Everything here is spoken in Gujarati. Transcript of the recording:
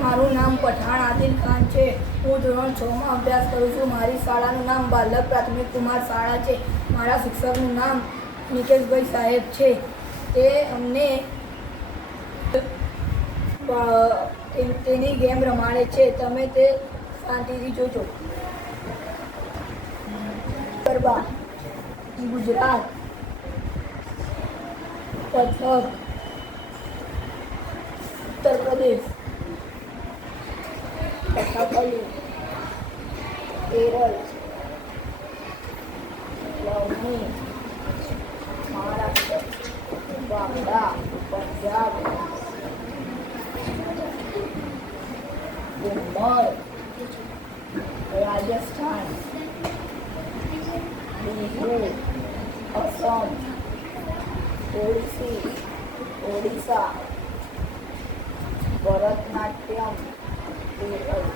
મારું નામ પઠાણ આદિલ ખાન છે. હું ધોરણ 6 માં અભ્યાસ કરું છું. મારી શાળાનું નામ બાલક પ્રાથમિક કુમાર શાળા છે. મારા શિક્ષકનું નામ નિકેશભાઈ સાહેબ છે. તે અમને તેની ગેમ રમાડે છે. તમે તે શાંતિથી જોજો. ગરબા, ગુજરાત, કથક, ઉત્તર પ્રદેશ, કથકલી, કેરળ, લવની, મહારાષ્ટ્ર, બાંગ્લા, પંજાબ, મુંબઈ, રાજસ્થાન, બિહુ, અસમ, ઓડિશા, ભરતનાટ્યમ, કેરળ.